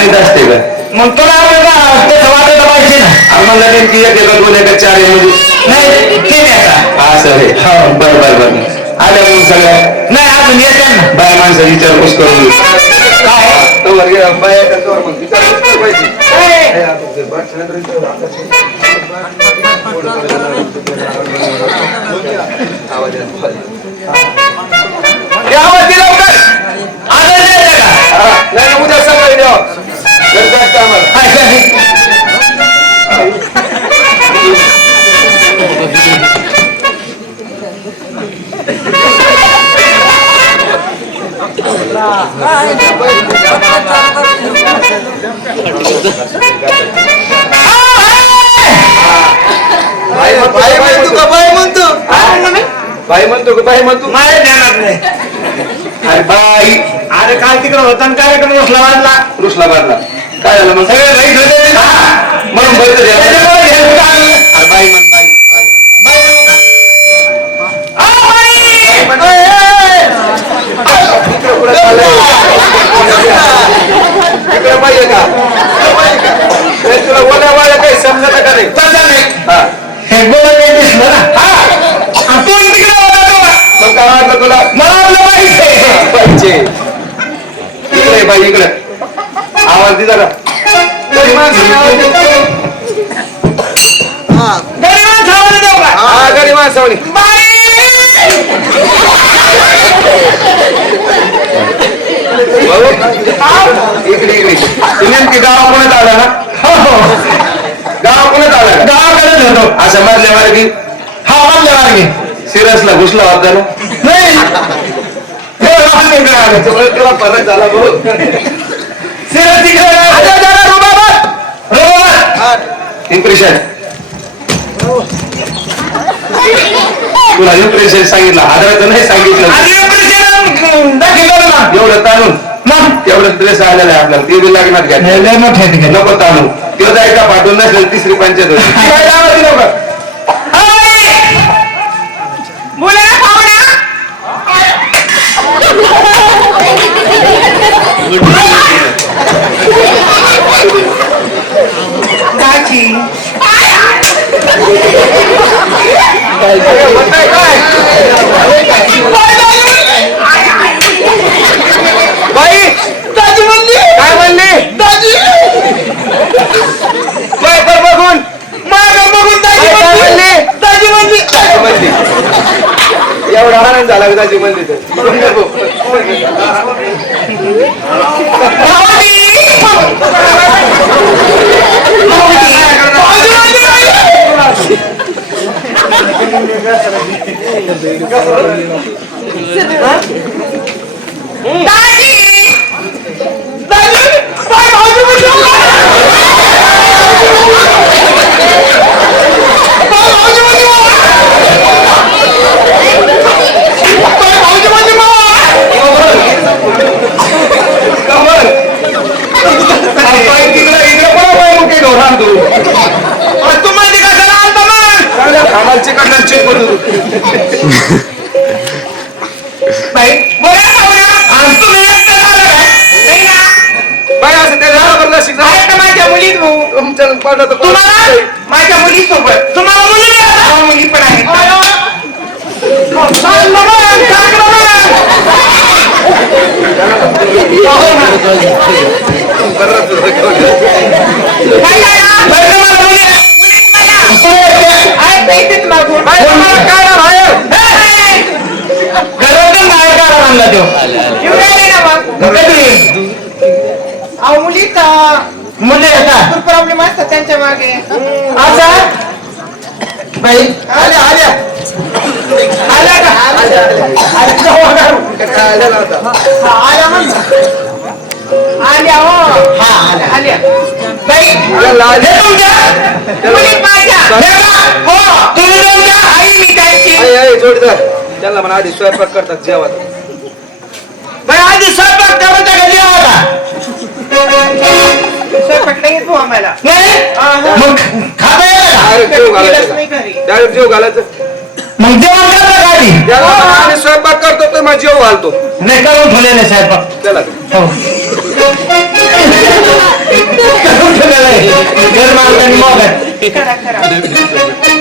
मानित असते का? मग तुला तसं वाटत पाहिजे ना. आम्हाला नेमकी एक एका दोन एका चार म्हणजे नाही ते नाही आता. असं आहे. हो बरं बरं बरं. आल्या मग सगळ्या नाही अजून येते ना. बाय माणसं विचारपूस करून काय तो वर्ग बाय मग विचारपूस पाहिजे. आवाज दिला लवकर. आवाज द्यायचा का? नाही उद्या सकाळी द्या बाई म्हणतो का बाई म्हणतो माझ्या ध्यानात नाही. अरे बाई अरे काल तिकडे होता आणि कार्यक्रम रुसला वाजला. रुसला बाजला काय झालं मग सगळे राईट होते म्हणून बोलतो त्याच्यामुळे बाई म्हण बाई इकडे पाहिजे का तुला बोला वाला काही समजत का नाही तसं नाही. हे बोलत नाही दिसलं ना. तू तिकडे होता तो का? मग काय वाटलं तुला मला आपलं माहिती आहे. पाहिजे इकडे बाई इकडे आवाज दे जरा तरी माणसाने आवाज देतो. गरीब माणसाला देऊ का? हा गरीब माणसावणी इकडे इकडे नेमकी गावाकडूनच आला ना गावाकडूनच आला का गावाकडेच होतो. असं मधल्या मार्गी हा मधल्या मार्गे सिरसला घुसला होता ना नाही तुला परत झाला भाऊ सिरस तिकडे इम्प्रेशन तुला इम्प्रेशन सांगितलं आदराचं नाही सांगितलं एवढं ताणून मग तेवढं ड्रेस आलेला आहे आपल्याला ते बी लागणार घ्या नको ताणून ते जायचा पाठवून नसेल तिसरी पंचायत होती बाई दाजी म्हणली काय म्हणली दाजी बघून दाजी म्हणली एवढा आनंद झाला दाजी म्हणली तर माझ्या मुली सोबत तुम्हाला मुली पण आहे. प्रॉब्लेम असतात त्यांच्या मागे. बाई आल्या आल्या आल्या का आल्या हो हा आल्या बाई जोडीदार त्यांना म्हणा आधी स्वयंपाक करतात जेवण बाई आधी स्वयंपाक करायचा का जेवायचा स्वयंपाक नाही येतो आम्हाला मग खाता डायरेक्ट जेव घालायचं मग जेवण करता गाडी स्वयंपाक करतो तर मग जेव घालतो नाही करून ठेवलेले स्वयंपाक चला हो घर मालकाने मोबाईल करा करा